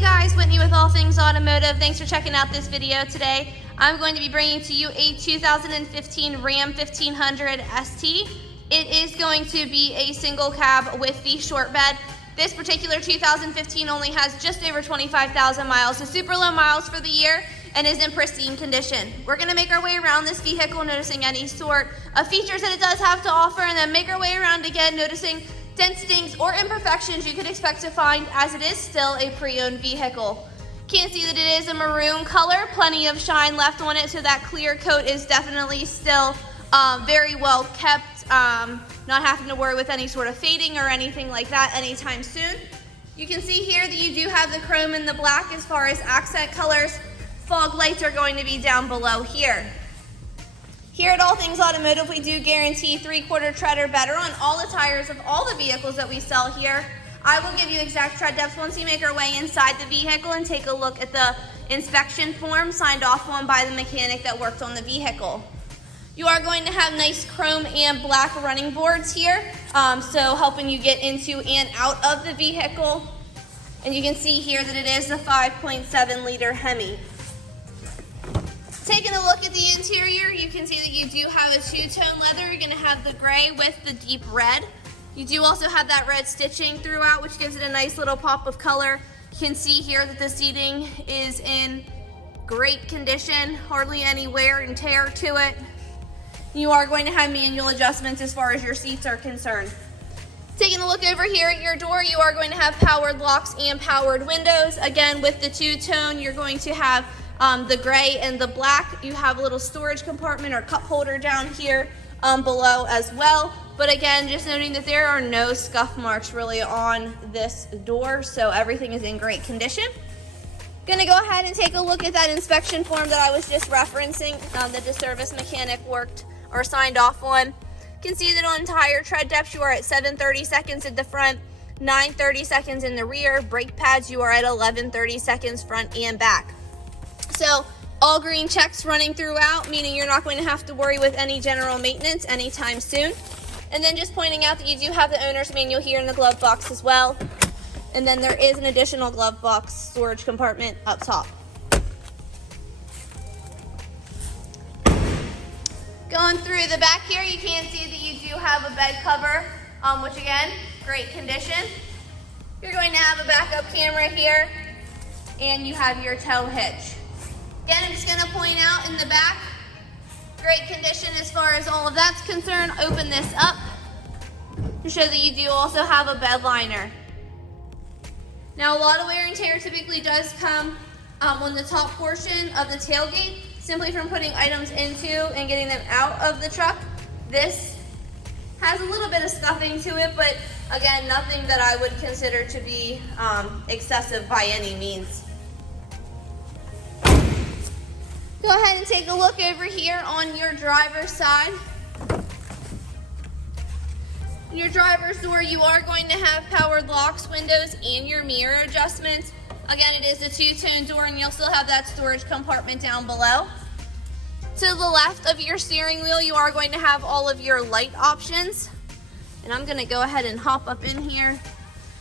Hey guys, Whitney with All Things Automotive. Thanks for checking out this video today. I'm going to be bringing to you a 2015 Ram 1500 ST. It is going to be a single cab with the short bed. This particular 2015 only has just over 25,000 miles, so super low miles for the year, and is in pristine condition. We're going to make our way around this vehicle, noticing any sort of features that it does have to offer, and then make our way around again, noticing dents, dings, or imperfections you could expect to find, as it is still a pre-owned vehicle. Can't see that it is a maroon color, plenty of shine left on it, so that clear coat is definitely still very well kept, not having to worry with any sort of fading or anything like that anytime soon. You can see here that you do have the chrome and the black as far as accent colors. Fog lights are going to be down below here. Here at All Things Automotive, we do guarantee 3/4 tread or better on all the tires of all the vehicles that we sell here. I will give you exact tread depths once we make our way inside the vehicle and take a look at the inspection form signed off on by the mechanic that worked on the vehicle. You are going to have nice chrome and black running boards here, so helping you get into and out of the vehicle. And you can see here that it is a 5.7 liter Hemi. Taking a look at the interior, you can see that you do have a two-tone leather. You're going to have the gray with the deep red. You do also have that red stitching throughout, which gives it a nice little pop of color. You can see here that the seating is in great condition, hardly any wear and tear to it. You are going to have manual adjustments as far as your seats are concerned. Taking a look over here at your door, you are going to have powered locks and powered windows. Again, with the two-tone, you're going to have the gray and the black. You have a little storage compartment or cup holder down here below as well. But again, just noting that there are no scuff marks really on this door, so everything is in great condition. Gonna go ahead and take a look at that inspection form that I was just referencing that the service mechanic worked or signed off on. You can see that on tire tread depth, you are at 7 30-seconds at the front, 9 30-seconds in the rear. Brake pads, you are at 11 30-seconds front and back. So all green checks running throughout, meaning you're not going to have to worry with any general maintenance anytime soon. And then just pointing out that you do have the owner's manual here in the glove box as well. And then there is an additional glove box storage compartment up top. Going through the back here, you can see that you do have a bed cover, which again, great condition. You're going to have a backup camera here, and you have your tow hitch. Again, I'm just going to point out in the back, great condition as far as all of that's concerned. Open this up to show that you do also have a bed liner. Now, a lot of wear and tear typically does come on the top portion of the tailgate, simply from putting items into and getting them out of the truck. This has a little bit of scuffing to it, but again, nothing that I would consider to be excessive by any means. Go ahead and take a look over here on your driver's side. In your driver's door, you are going to have powered locks, windows, and your mirror adjustments. Again, it is a two-tone door, and you'll still have that storage compartment down below. To the left of your steering wheel, you are going to have all of your light options. And I'm going to go ahead and hop up in here,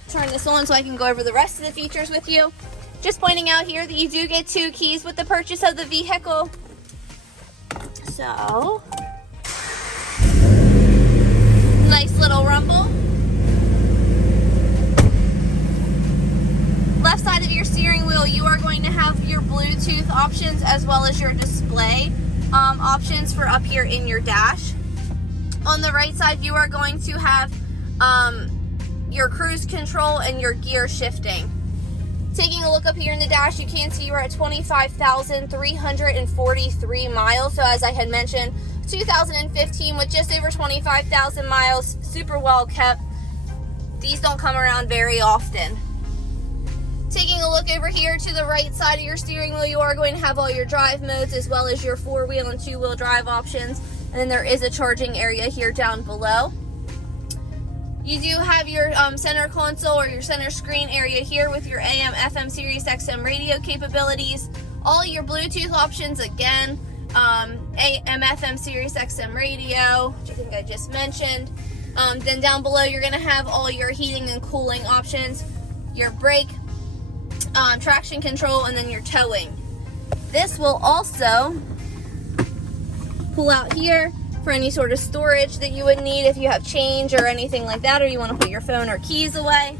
turn this on so I can go over the rest of the features with you. Just pointing out here that you do get 2 keys with the purchase of the vehicle. So, nice little rumble. Left side of your steering wheel, you are going to have your Bluetooth options as well as your display options for up here in your dash. On the right side, you are going to have your cruise control and your gear shifting. Taking a look up here in the dash, you can see you are at 25,343 miles. So as I had mentioned, 2015 with just over 25,000 miles, super well kept. These don't come around very often. Taking a look over here to the right side of your steering wheel, you are going to have all your drive modes as well as your 4-wheel and 2-wheel drive options. And then there is a charging area here down below. You do have your center console or your center screen area here with your AM, FM, Sirius XM radio capabilities. All your Bluetooth options again, AM, FM, Sirius XM radio, which I think I just mentioned. Then down below, you're going to have all your heating and cooling options, your brake traction control, and then your towing. This will also pull out here for any sort of storage that you would need if you have change or anything like that, or you want to put your phone or keys away.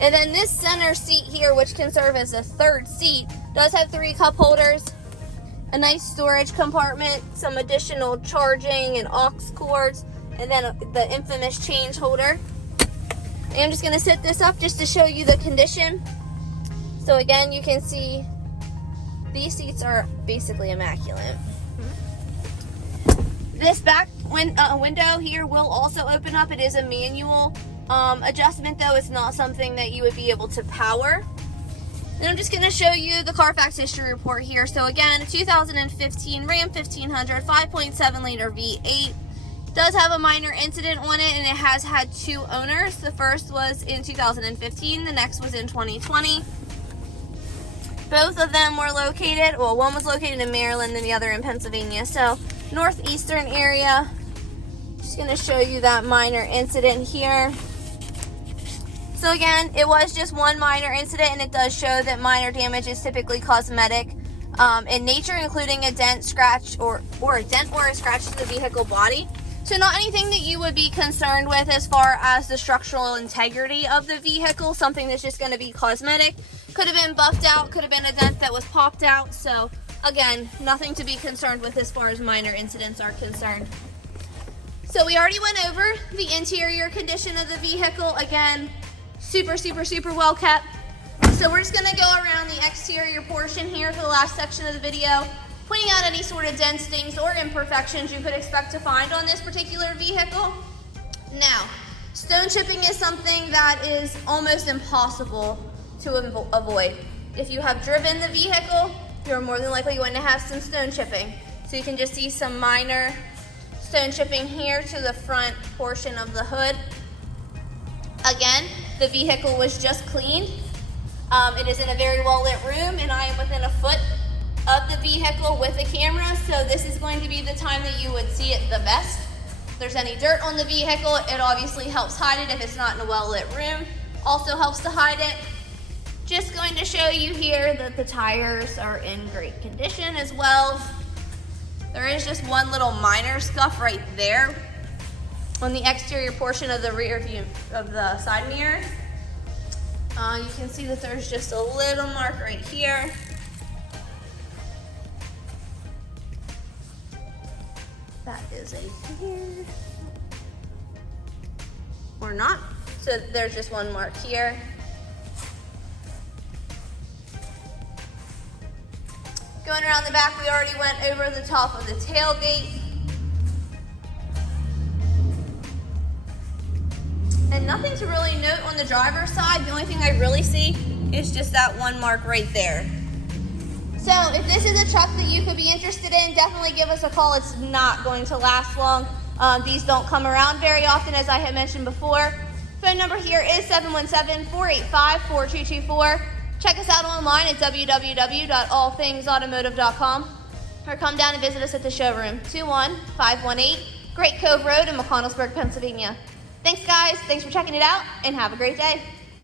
And then this center seat here, which can serve as a third seat, does have 3 cup holders, a nice storage compartment, some additional charging and aux cords, and then the infamous change holder. And I'm just going to set this up just to show you the condition. So again, you can see these seats are basically immaculate. This back window here will also open up. It is a manual adjustment though. It's not something that you would be able to power. And I'm just going to show you the Carfax history report here. So again, 2015 Ram 1500 5.7 liter V8. Does have a minor incident on it, and it has had 2 owners. The first was in 2015, the next was in 2020. Both of them were located, well, one was located in Maryland and the other in Pennsylvania. So northeastern area. Just going to show you that minor incident here. So again, it was just one minor incident, and it does show that minor damage is typically cosmetic in nature, including a dent, scratch, or a dent or a scratch to the vehicle body. So not anything that you would be concerned with as far as the structural integrity of the vehicle, something that's just going to be cosmetic. Could have been buffed out, could have been a dent that was popped out. So again, nothing to be concerned with as far as minor incidents are concerned. So we already went over the interior condition of the vehicle. Again, super well kept. So we're just going to go around the exterior portion here for the last section of the video, pointing out any sort of dents, stings, or imperfections you could expect to find on this particular vehicle. Now, stone chipping is something that is almost impossible to avoid. If you have driven the vehicle, you're more than likely going to have some stone chipping. So you can just see some minor stone chipping here to the front portion of the hood. Again, the vehicle was just cleaned. It is in a very well lit room, and I am within a foot of the vehicle with a camera, so this is going to be the time that you would see it the best. If there's any dirt on the vehicle, it obviously helps hide it if it's not in a well lit room. Also helps to hide it. Just going to show you here that the tires are in great condition as well. There is just one little minor scuff right there on the exterior portion of the rear view of the side mirror. You can see that there's just a little mark right here. That is a here. Or not. So there's just one mark here. Going around the back, we already went over the top of the tailgate. And nothing to really note on the driver's side. The only thing I really see is just that one mark right there. So if this is a truck that you could be interested in, definitely give us a call. It's not going to last long. These don't come around very often, as I had mentioned before. Phone number here is 717-485-4224. Check us out online at www.allthingsautomotive.com, or come down and visit us at the showroom, 21518 Great Cove Road in McConnellsburg, Pennsylvania. Thanks guys, thanks for checking it out, and have a great day.